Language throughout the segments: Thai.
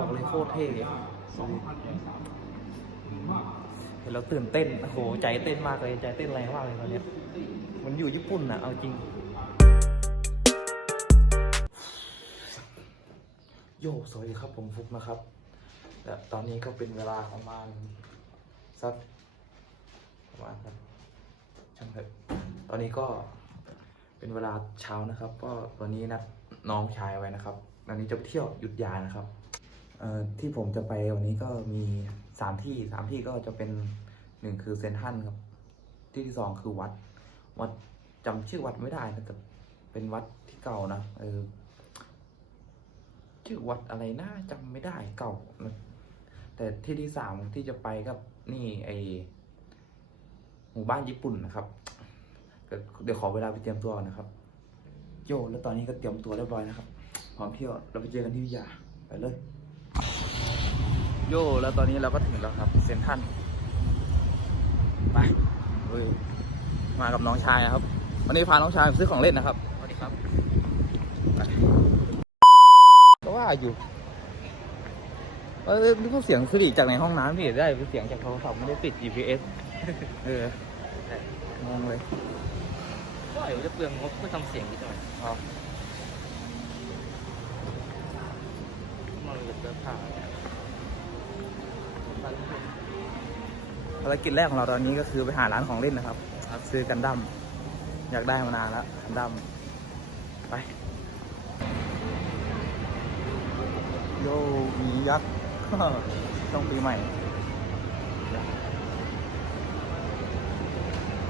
บอกเลยโคตรเท่เห็นแล้วตื่นเต้น โอ้โห ใจเต้นมากเลย ใจเต้นแรงมากเลยตอนเนี้ยมันอยู่ญี่ปุ่นนะเอาจริง โยสวัสดีครับผมฟุกนะครับ แต่ตอนนี้ก็เป็นเวลาประมาณสักประมาณสักช่างเถอะตอนนี้ก็เป็นเวลาเช้านะครับ ก็ตอนนี้นัดน้องชายไว้นะครับ วันนี้จะไปเที่ยวหยุดยานะครับเอ่อ ที่ผมจะไปวันนี้ก็มีสามที่สามที่ก็จะเป็นหนึ่งคือเซนทันครับ ที่ที่สองคือวัด วัดจำชื่อวัดไม่ได้นะแต่เป็นวัดที่เก่านะเออชื่อวัดอะไรนะจำไม่ได้เก่านะแต่ที่ที่สามที่จะไปกับนี่ไอหมู่บ้านญี่ปุ่นนะครับ เดี๋ยวขอเวลาไปเตรียมตัวนนะครับ โยแล้วตอนนี้ก็เตรียมตัวเรียบร้อยนะครับพร้อมเที่ยวเราไปเจอกันที่วิทยาไปเลย โยแล้วตอนนี้เราก็ถึงแล้วครับเซนทรันไปเฮ้ยมากับน้องชายนะครับ วันนี้พาน้องชายไปซื้อของเล่นนะครับสวัสดีครับไปก็ว่าอยู่เออนึกว่าเสียงสิริจากในห้องน้ำพี่ได้เป็นเสียงจากโทรศัพท์ไม่ได้ปิด GPS เอองงเลยก็เดี๋ยวจะเปลืองงบเพื่อทำเสียงนิดหน่อยเอามันเหลือเสื้อผ้า ภารกิจแรกของเราตอนนี้ก็คือไปหาร้านของเล่นนะครับ ซื้อกันดั้มอยากได้มานานแล้วกันดั้มไป โยหมียักษ์ต้องปีใหม่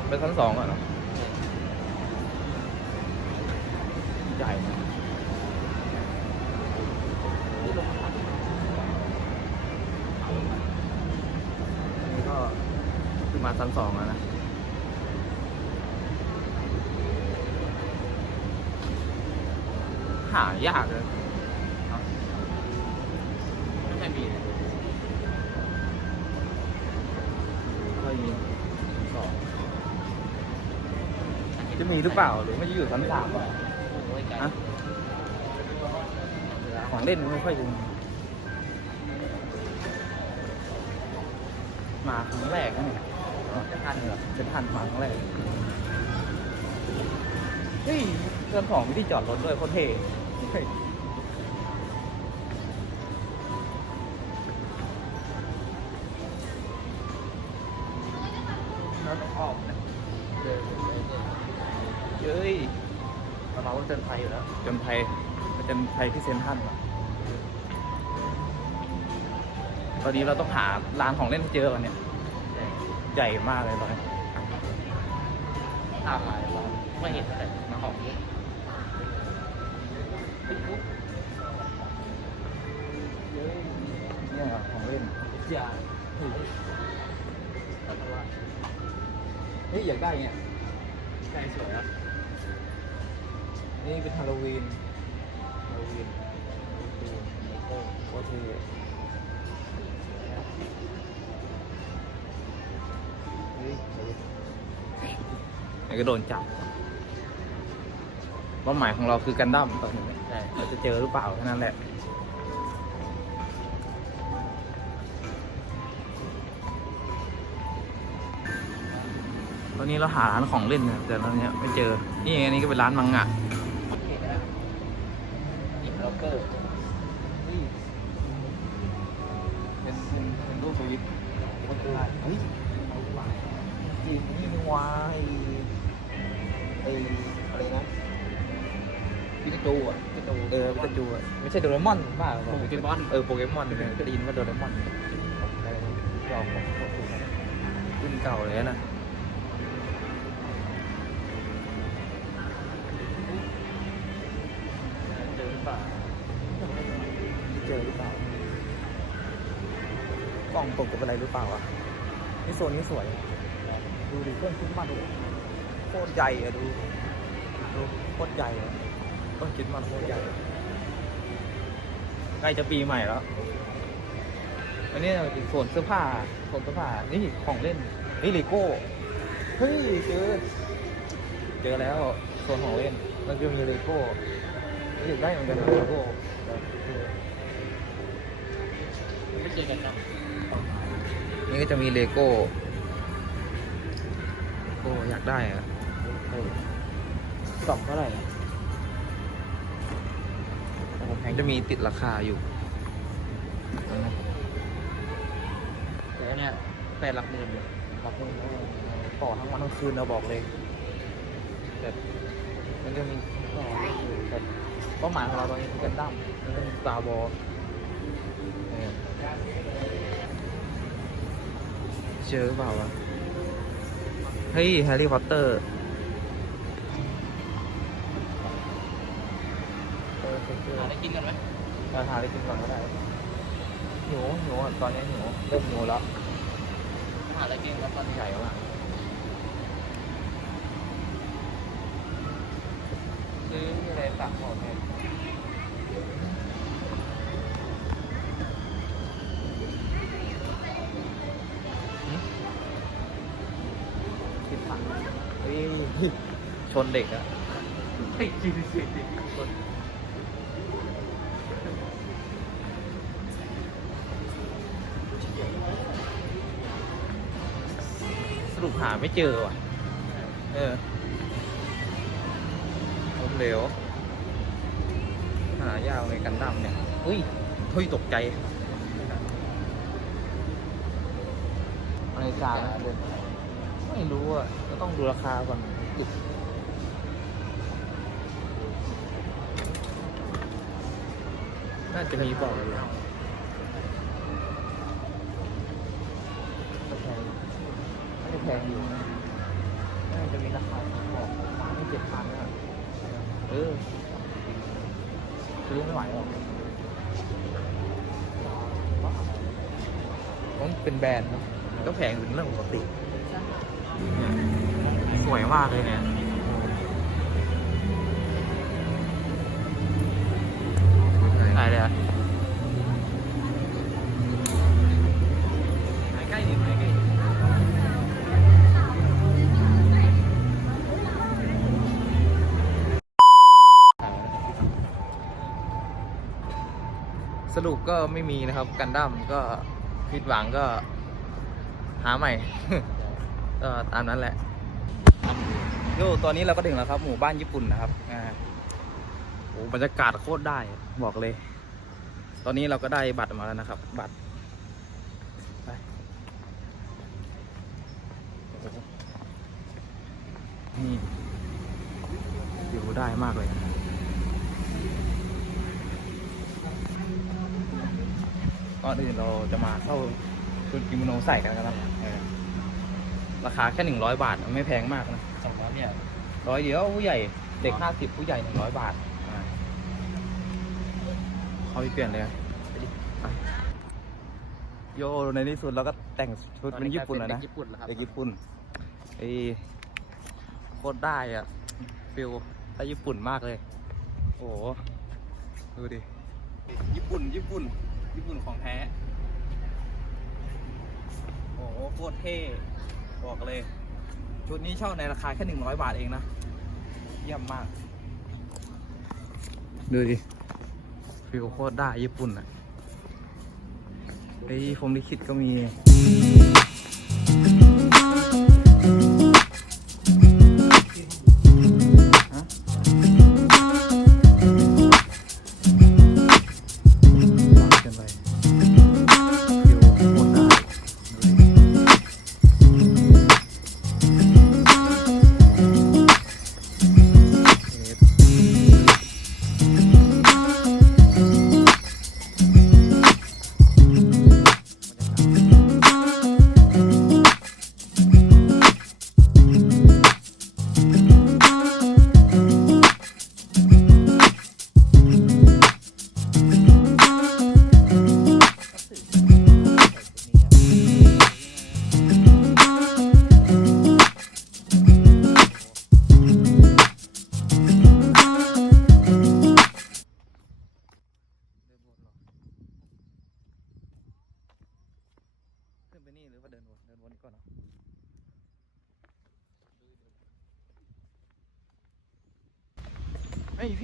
ไปชั้นสองก่อนเหรอใหญ่นะนี่ก็ ขึ้นมาชั้นสองแล้วนะหายากเลยไม่ใช่มีเลยค่อยมีชั้นสองจะมีหรือเปล่าหรือไม่จะอยู่ชั้นสามวะโอ้ยไกลฮะของเล่นไม่ค่อยจะมีมาครั้งแรกนะเนี่ย จะทันเหรอจะทันมาครั้งแรกเฮ้ยเรื่องของมีที่จอดรถด้วยโคตรเท่เฮ้ยเราต้องออกนะเดินเย้ยเราก็เตือนภัยอยู่แล้วจนไทยมันจนไทยที่เซนทรันอะตอนนี้เราต้องหาร้านของเล่นให้เจอกันเนี่ย ใหญ่มากเลยตอนนี้ตามมาเราไม่เห็นอะไรมาของนี้เนี่ยของเล่นอย่าเฮ้ยอยากได้เนี่ยใจสวยอะนี่เป็นฮาโลวีนฮาโลวีนโอเค ไหนก็โดนจับเป้าหมายของเราคือกันดั้มตอนนี้ใช่เราจะเจอหรือเปล่าแค่นั้นแหละตอนนี้เราหาร้านของเล่นนะแต่ตอนนี้ไม่เจอ นี่อันนี้ก็เป็นร้านมังงะอินล็อกเกอร์นี่เป็นเป็นเป็นรูปสวิตมันคือเฮ้ยจริงนี่มันวายไออะไรนะพิกาจูอะกระตูเออพิกาจูอะไม่ใช่โดเรมอนบ้าหรอโปเกมอนเออโปเกมอนเนี่ยก็ได้ยินว่าโดเรมอนอะไรยอมของของคุณรุ่นเก่าเลยนะเจอหรือเปล่าเจอหรือเปล่ากล่องตกกับอะไรหรือเปล่าอะนี่โซนนี้สวย ดูดิเครื่องคิดมันเลย โคตรใหญ่อะดูดูโคตรใหญ่อะต้นคิดมันโคตรใหญ่ใกล้จะปีใหม่แล้ว อันนี้เป็นส่วนเสื้อผ้าส่วนเสื้อผ้านี่ของเล่นนี่เลโก้เฮ้ยเจอเจอแล้วส่วนของเล่นมันจะมีเลโก้อยากได้เหมือนกันนะเลโก้ไม่เจอกันครับนี่ก็จะมีเลโก้โอ้อยากได้อะ กล่องเท่าไหร่นะโอ้แพงจะมีติดราคาอยู่ตรงนั้นแต่อันเนี่ยแปดหลักหมื่นเลยรับเงินต่อทั้งวันทั้งคืนเราบอกเลย แต่มันจะมีต่ออยู่แต่เป้าหมายของเราตอนนี้คือกันดั้มแล้วก็มีสตาร์บอลเจอเปล่าวะ เฮ้ย แฮร์รี่พอตเตอร์ เออเจอหาได้กินกันไหมราคาได้กินก่อนก็ได้หิวหิวอะตอนนี้หิวเริ่มหิวแล้วหาได้กินครับตอนนี้ใหญ่มากซื้ออะไรตักของเนี่ยคิดฝันเฮ้ยชนเด็กอะไม่กินสิคนสรุป หาไม่เจอว่ะ เออล้มเหลวหายากเลยกันดั้มเนี่ยอุ้ยเฮ้ยตกใจนาฬิกานะไม่รู้อะก็ต้องดูราคาก่อนน่าจะมีบอกอยู่ก็แพงน่าจะแพ งอยู่นะน่าจะมีราคาบอกสามเจ็ดพันอะเออซื้อไม่ไหวหรอกต้องเป็นแบรนด์นะก็แพงเป็นเรื่องปกติเนี่ยสวยมากเลยเนี่ยถ่ายเลยอะ รุปก็ไม่มีนะครับกันดั้มก็ผิดหวังก็หาใหม่ ก็ตามนั้นแหละโยตอนนี้เราก็ถึงแล้วครับ หมู่บ้านญี่ปุ่นนะครับอ่าโอ้บรรยากาศโคตรได้บอกเลย ตอนนี้เราก็ได้บัตรมาแล้วนะครับ บัตรไปนี่อยู่ได้มากเลยก่ อนอื่นเราจะมาเข้าชุดกิโมโนใส่กันนะครับเออราคาแค่หนึ่งร้อยบาทไม่แพงมากนะสองร้อยเนี่ยร้อยเดียวผู้ใหญ่เด็กห้าสิบผู้ใหญ่หนึ่งร้อยบาทอ่าเอาไปเปลี่ยนเลยไปดิไปโยในที่สุดเราก็แต่งชุดเป็นญี่ปุ่นแล้วนะเด็กญี่ปุ่นแล้วครับ เด็กญี่ปุ่นไอ้โคตรได้อะฟิลได้ญี่ปุ่นมากเลย โอ้โหดูดิ ญี่ปุ่นญี่ปุ่น ญี่ปุ่นของแท้ โอ้โหโคตรเท่ บอกเลย ชุดนี้เช่าในราคาแค่หนึ่งร้อยบาทเองนะ เยี่ยมมาก ดูดิ ฟิลโคตรได้ญี่ปุ่นอะไอ้ผมลิขิตก็มี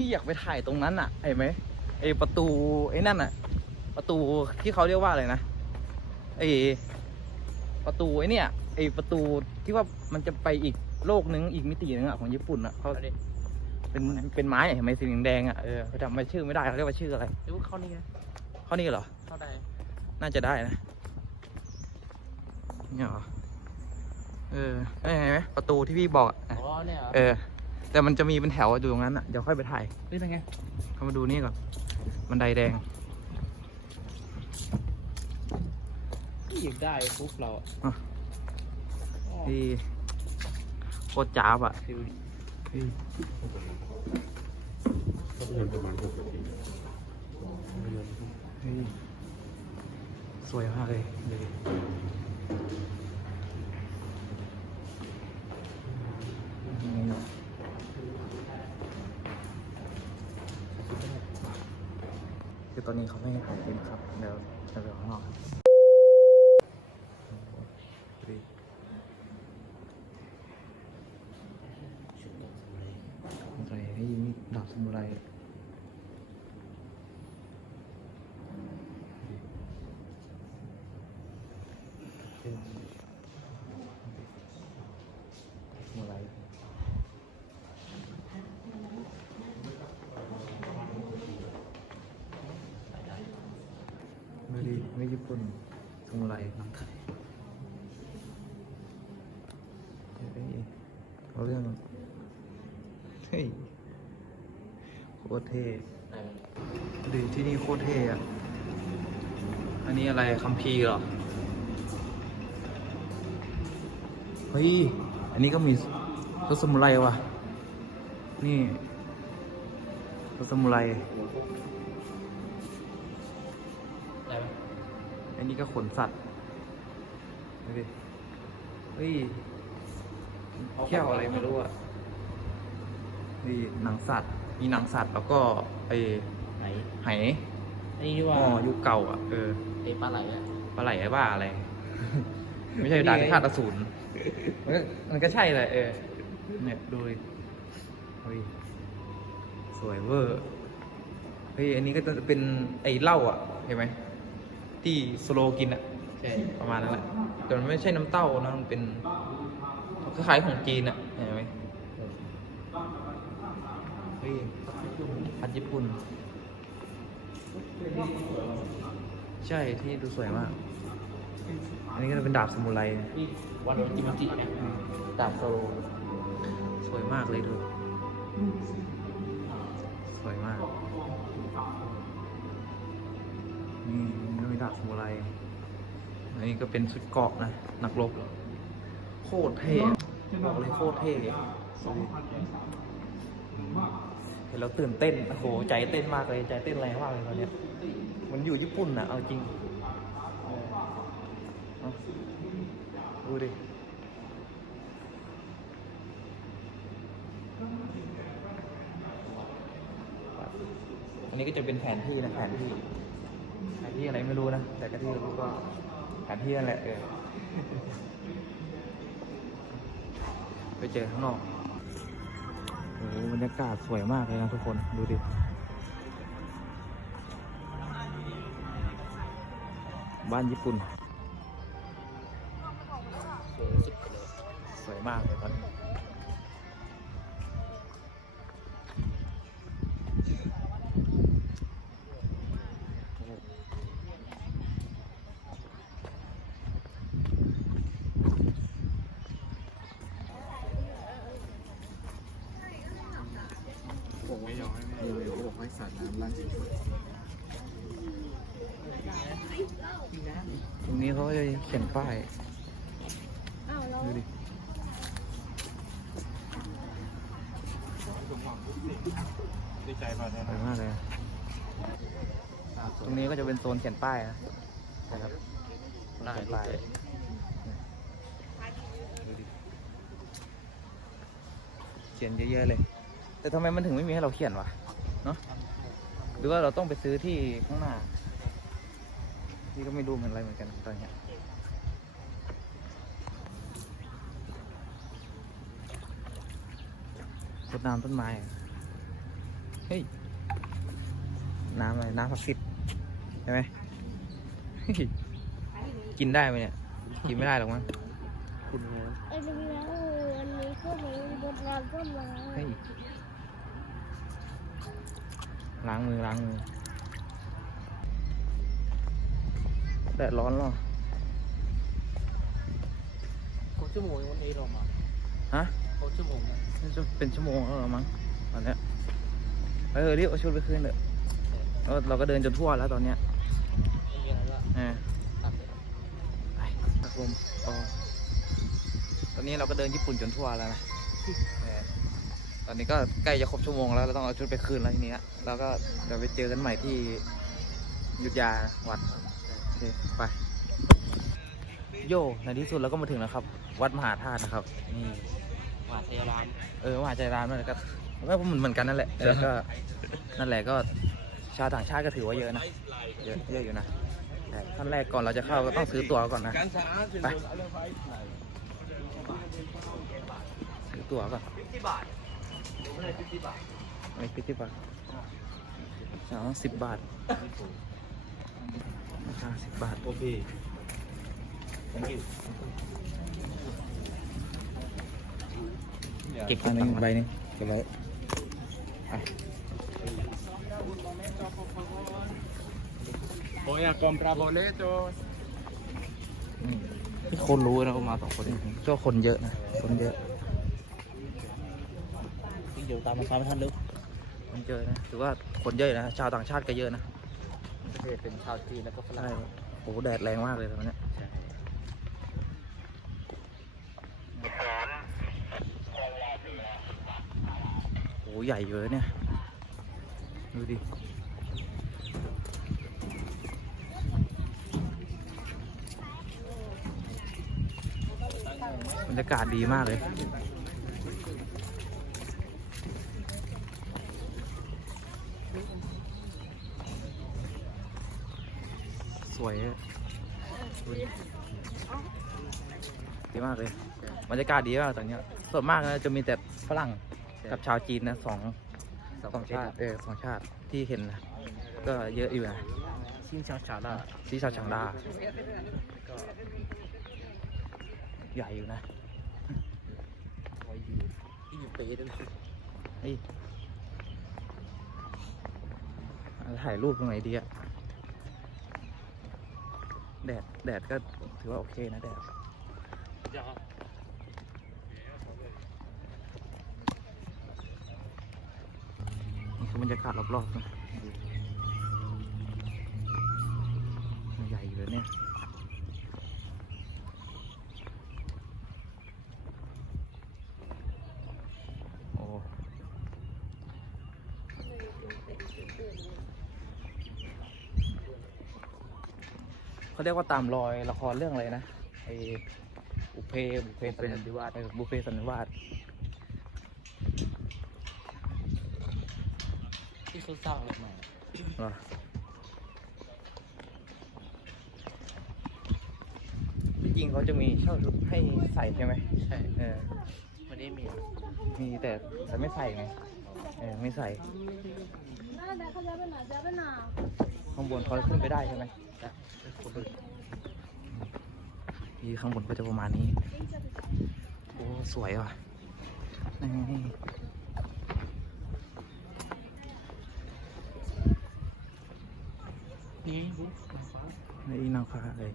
อยพี่อยากไปถ่ายตรงนั้นอะเห็นไหมไอประตูไอ้นั่นอะ ประตูที่เขาเรียกว่าอะไรนะไอประตูไอเนี่ยไอประตูที่ว่ามันจะไปอีกโลกนึงอีกมิตินึงอะของญี่ปุ่นอะเขาเอาดิเป็นเป็นไม้อะเห็นไหมสีแดงๆอะเออเขาจำไม่ชื่อไม่ได้เขาเรียกว่าชื่ออะไรเดี๋ยวเข้านี่ไงเขานี่เหรอเข้าได้น่าจะได้นะเนี่ยเหรอเออได้ไงไหมประตูที่พี่บอกอะอ๋อเนี่ยเหรอเออ แต่มันจะมีเป็นแถวอยู่ตรงนั้นอะเดี๋ยวค่อยไปถ่ายเฮ้ยเป็นไงเข้ามาดูนี่ก่อน บันไดแดงยิงได้ปุ๊บเราอะอ๋อที่โคตรจ้าบอะฟิลพี่ก็เงินประมาณหกนาทีเฮ้ยสวยมากเลยดูดินี่ คือตอนนี้เขาไม่ให้ถ่ายเต็มครับเดี๋ยวจะไปข้างนอกครับดูดิอะไรให้ยมีดาบสมุไร อะไรไม่ดีไม่ญี่ปุ่นทำอะไรน้ำไทยเฮ้ยเอาเรื่องเฮ้ยโคตรเท่ดีที่นี่โคตรเท่อะอันนี้อะไรคัมภีร์เหรอ เฮ้ย อันนี้ก็มีรถสมุไรว่ะ นี่รถสมุไรได้ไหมอันนี้ก็ขนสัตว์ดูดิเฮ้ยเที่ยวอะไรไม่รู้อะนี่หนังสัตว์ มีหนังสัตว์แล้วก็ไอไหนไหไอ้ที่หว่าม้อยุคเก่าอะเออไอ้ปลาไหลอะปลาไหลไอ้บ้าอะไร ไม่ใช่ดาบพิฆาตอสูรมันก็มันก็ใช่แหละเออเนี่ยดูดิเฮ้ยสวยเวอร์เฮ้ยอันนี้ก็จะเป็นไอ้เหล้าอะเห็นไหมที่สโลกินอะ ใช่ประมาณนั้นแหละแต่มันไม่ใช่น้ำเต้านะมันเป็นคล้ายๆของจีนอะ เห็นไหมเฮ้ยพัดญี่ปุ่น ใช่ที่ดูสวยมาก อันนี้ก็จะเป็นดาบสมุไรนะที่วันโดนกิมจิเนี่ยดาบโซโลสวยมากเลยดู สวยมากนี่นี่ก็มีดาบสมุไรอันนี้ก็เป็นชุดเกราะนะนักรบโคตรเท่บอกเลยโคตรเท่ เห็นแล้วตื่นเต้นโอ้โหใจเต้นมากเลยใจเต้นแรงมากเลยตอนเนี้ยมันอยู่ญี่ปุ่นนะเอาจริงออเอาดูดิอันนี้ก็จะเป็นแผนที่นะแผนที่แผนที่อะไรไม่รู้นะแต่ก็ที่รู้ก็แผนที่นั่นแหละเออไปเจอข้างนอก โอ้บรรยากาศสวยมากเลยนะทุกคน ดูดิบ้านญี่ปุ่น สวยสุดไปเลยสวยมากเลยตอนนี้ ตรงนี้เขาจะเขียนป้ายดูดิดีใจมากเลยสวยมากเลย ตรงนี้ก็จะเป็นโซนเขียนป้ายนะครับเขียนป้ายเยดูดิเขียนเยอะๆเลย แต่ทำไมมันถึงไม่มีให้เราเขียนวะ รือว่าเราต้องไปซื้อที่ข้างหน้าพี่ก็ไม่รู้เหมือนอะไรเหมือนกันตอนเนี้ยรดน้ำต้นไม้อะเฮ้ย น้ำอะไร น้ำผักสิทธิ์ใช่ไหมเฮ้ยกินได้ไหมเนี่ย กินไม่ได้หรอกมั้งคุณไงอันนี้นะอันนี้ก็มีบทนามก็มาเฮ้ย ล้างมือล้างมือแดดร้อนเหรอเขาชั่วโมงวันนี้เรามาฮะเขาชั่วโมงนะน่าจะเป็นชั่วโมงแล้วเหรอมั้งตอนเนี้ยเออรีบเอาชุดไปคืนเถอะเออเราก็เดินจนทั่วแล้วตอนเนี้ยไม่มีอะไรละเออ ตัดเลยไปพักลมอ๋อตอนนี้เราก็เดินญี่ปุ่นจนทั่วแล้วนะ เออ ตอนนี้ก็ใกล้จะครบชั่วโมงแล้วเราต้องเอาชุดไปคืนแล้วทีนี้นะแล้วก็เดี๋ยวไปเจอกันใหม่ที่ยุทธยาวัดโอเคไปโยในที่สุดเราก็มาถึงแล้วครับ วัดมหาธาตุนะครับนี่มหาชัยรามเออมหาใจร้านนั่นแหละก็ก็เหมือนเหมือนกันนั่นแหละแล้วก็นั่นแหละก็ชาวต่างชาติก็ถือว่าเยอะนะเยอะเยอะอยู่นะแต่ขั้นแรกก่อนเราจะเข้าก็ต้องซื้อตั๋วก่อนนะไปซื้อตั๋วก่อน ไม่พิจิบาทสองสิบบาทราคาสิบบาท โอเคเก็บอันหนึงใบหนึงเก็บไว้ไป Voy a comprar boletos นี่คนรู้นะว่ามาสองคนก็คนเยอะนะ คนเยอะ ที่อยู่ตามมาซ้อมไม่ทันลึกคนเยอะนะถือว่าคนเยอะนะ ชาวต่างชาติก็เยอะนะประเทศเป็นชาวจีนแล้วก็ฝรั่ใช่งโหแดดแรงมากเลยตอนเนี้ยใช่โหใหญ่เยอะเนี่ย ดูดิบรรยากาศดีมากเลย สวยอะดูดิดีมากเลยบรรยากาศดีมากตอนเนี้ยส่วนมากนะจะมีแต่ฝรั่งกับชาวจีนนะสองสองชาติเออสองชาติที่เห็นนะก็เยอะอยู่นะชิงชาวชาลาที่ชาวชังดาก็ใหญ่อยู่นะไว้อยู่ที่อยู่เป๊ะด้วยเฮ้ยเอาถ่ายรูปตรงไหนดีอะ แดดแดดก็ถือว่าโอเคนะแดดนี่คือบรรยากาศรอบๆนะใหญ่อยู่เลยเนี่ย โอ้ เขาเรียกว่าตามรอยละครเรื่องอะไรนะไอบุพเพบุพเพสันนิวาสเออบุพเพสันนิวาส ที่เขาสร้างอะไรใหม่ เหรอที่จริงเขาจะมีเช่าชุดให้ใส่ใช่ไหม ใช่ เออ วันนี้มี มีแต่แต่ไม่ใส่ไง เออ ไม่ใส่ 那大家在哪家在哪？ ข้างบนเขาขึ้นไปได้ใช่ไหมจ้ะคนอื่นที่ข้างบนก็จะประมาณนี้ โอ้ สวยว่ะนี่นี่นางฟ้าเลย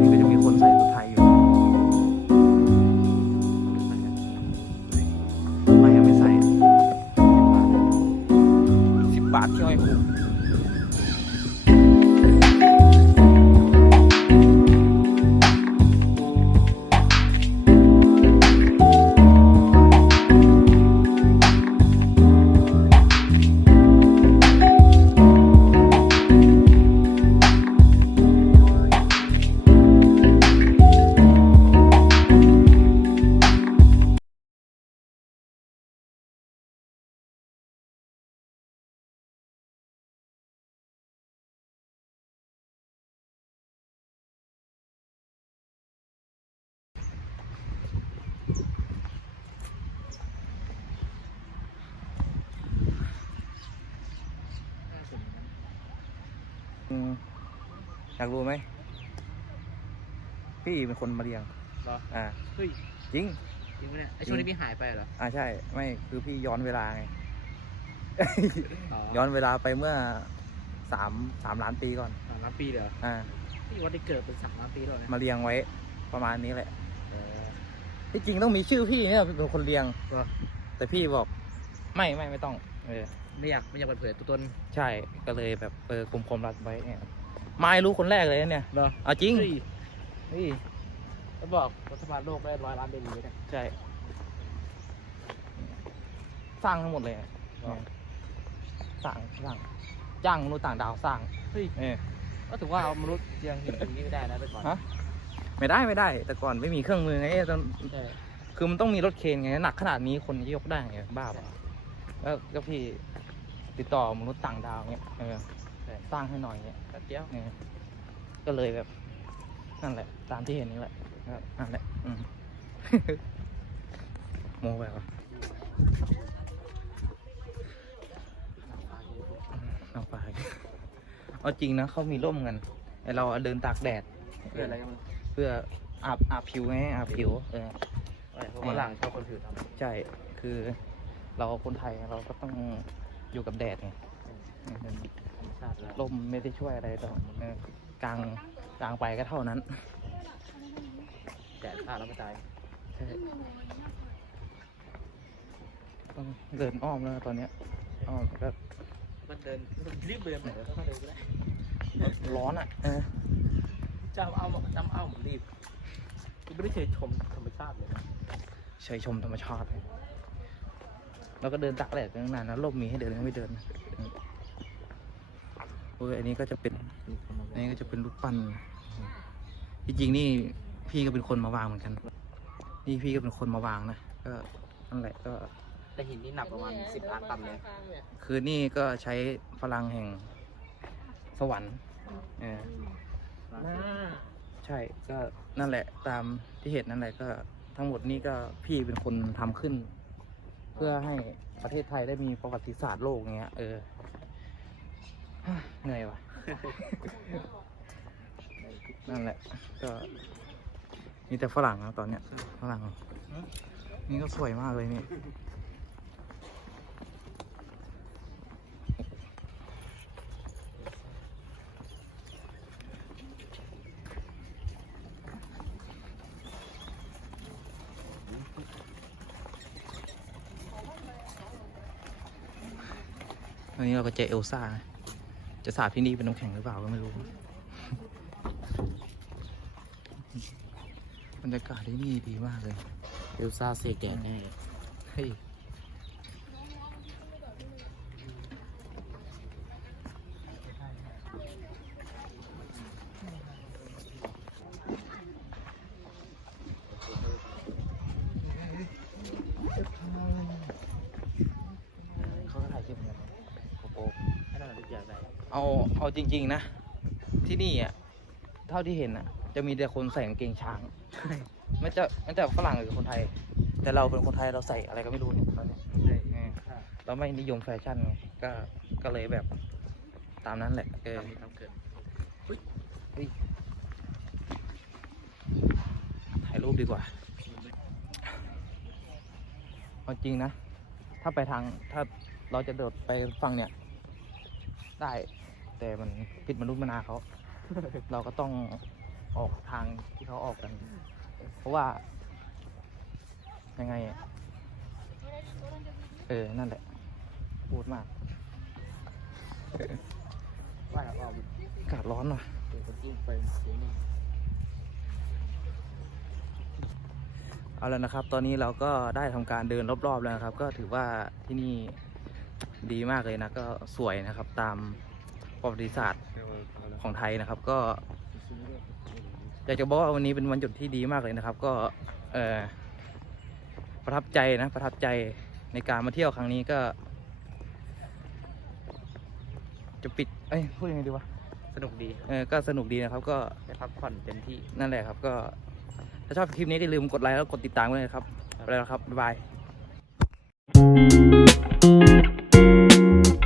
นี่ก็จะมีคนใส่ชุดไทยอยู่ไม่ยังไม่ใส่สิบบาทที่ห้อยหูากรู้ไหม พี่เป็นคนมาเรียงเหรออ่าเฮ้ยจริง จริงปะเนี่ยไอช่วงที่พี่หายไปเหรอ อ่าใช่ ไม่คือพี่ย้อนเวลาไงอ๋อย้อนเวลาไปเมื่อสามสามล้านปีก่อนสามล้านปีเลยเหรออ่าพี่วันที่เกิดเป็นสามล้านปีแล้วนะมาเรียงไว้ ประมาณนี้แหละเออที่จริงต้องมีชื่อพี่เนี่ยเป็นคนเรียงเหรอแต่พี่บอกไม่ไม่ไม่ต้อง เออไม่อยากไม่อยากเปิดเผยตัวตน ใช่ก็เลยแบบเออกลมความรักไว้เนี่ย ไม่รู้คนแรกเลยนะเนี่ยเหรอเอาจริงเฮ้ยเฮ้ยแล้วบอกรัฐบาลโลกได้ร้อยล้านเดลีเนี่ยใช่ สร้างทั้งหมดเลยอะอ๋อสร้างสร้างจ้างมนุษย์ต่างดาวสร้างเฮ้ยเออก็ถือว่าเอามนุษย์ยังหินตรงนี้ไม่ได้นะแต่ก่อนฮะไม่ได้ไม่ได้ แต่ก่อนไม่มีเครื่องมือไงตอนใช่คือมันต้องมีรถเคนไงหนักขนาดนี้คนจะยกได้ไงบ้าปะแล้วก็พี่ติดต่อมนุษย์ต่างดาวเงี้ยเออ สร้างให้หน่อยเงี้ยแป๊บเดียวเออก็เลยแบบนั่นแหละ ตามที่เห็นนี่แหละครับนั่นแหละอืมโมไปวะเอาไปเอาจริงนะเขามีร่มกันไอเราเดินตากแดดเกิดอะไรกันมั้งเพื่ออาบอาบผิวไงอาบผิว เออเพราะฝรั่งชอบคนผิวดำใช่คือเราคนไทยเราก็ต้องอยู่กับแดดไง ธรรมชาติแล้มไม่ได้ช่วยอะไรต่อกกลางกลางไปก็เท่านั้นแดดพาแล้วไม่ตายใช่ต้องเดินอ้อมแล้วตอนเนี้ยอ้อมก็มันเดินรีบเดินไปเลยถ้าเดินก็ได้ร้อนอะเออจำเอาจำเอาผมรีบไม่ได้เคยชมธรรมชาติเลยนะเฉยชมธรรมชาติ แล้วก็เดินตากแดดกันตั้งนานนะร่มมีให้เดินก็ไม่เดิน โอ้ยอันนี้ก็จะเป็นอันนี้ก็จะเป็นรูปปั้นที่จริงนี่พี่ก็เป็นคนมาวางเหมือนกัน นี่พี่ก็เป็นคนมาวางนะก็นั่นแหละก็แต่หินนี่หนักประมาณสิบล้านตันเลยคือนี่ก็ใช้พลังแห่งสวรรค์เออใช่ก็นั่นแหละตามที่เห็นนั่นแหละก็ทั้งหมดนี่ก็พี่เป็นคนทำขึ้น เพื่อให้ประเทศไทยได้มีประวัติศาสตร์โลกเงี้ยเออ เหนื่อยว่ะ นั่นแหละ ก็มีแต่ฝรั่งนะตอนเนี้ยฝรั่ง นี่ก็สวยมากเลยนี่วันนี้เราก็เจอเอลซ่านะ จะสาดที่นี่เป็นน้ำแข็งหรือเปล่าก็ไม่รู้ บรรยากาศที่นี่ดีมากเลย เอลซ่าเสกแดดแน่เฮ้ยเขาก็ถ่ายคลิปเหมือนกันโอ้โห ให้นั่นทุกอย่างได้ เอาเอาจริง ๆ นะ ที่นี่อะเท่าที่เห็นอะ จะมีแต่คนใส่กางเกงช้างไม่จะไม่แต่ฝรั่งหรือคนไทย แต่เราเป็นคนไทยเราใส่อะไรก็ไม่รู้เนี่ยตอนเนี้ยเออเราไม่นิยมแฟชั่นไงก็ก็เลยแบบตามนั้นแหละเออทำมีทำเกิดถ่ายรูปดีกว่าเอาจริงนะ ถ้าไปทางถ้าเราจะโดดไปฝั่งเนี่ย ได้ แต่มันผิดมนุษย์มนาเขา เราก็ต้องออกทางที่เขาออกกัน เพราะว่า ยังไงอะเออ นั่นแหละ พูดมากว่าเราเอาอากาศร้อนว่ะเป็นคนจิ้มไปเสียงหนึ่งเอาแล้วนะครับ ตอนนี้เราก็ได้ทำการเดินรอบๆแล้วนะครับ ก็ถือว่าที่นี่ดีมากเลยนะ ก็สวยนะครับตาม ประวัติศาสตร์ของไทยนะครับ ก็อยากจะบอกว่าวันนี้เป็นวันหยุดที่ดีมากเลยนะครับ ก็เออประทับใจนะประทับใจในการมาเที่ยวครั้งนี้ก็ จะปิดเอ้ยพูดยังไงดีวะสนุกดีเออก็สนุกดีนะครับ ก็ได้พักผ่อนเต็มที่นั่นแหละครับก็ถ้าชอบคลิปนี้ก็อย่าลืมกดไลค์แล้วกดติดตามไว้เลยนะครับไปแล้วครับบ๊ายบาย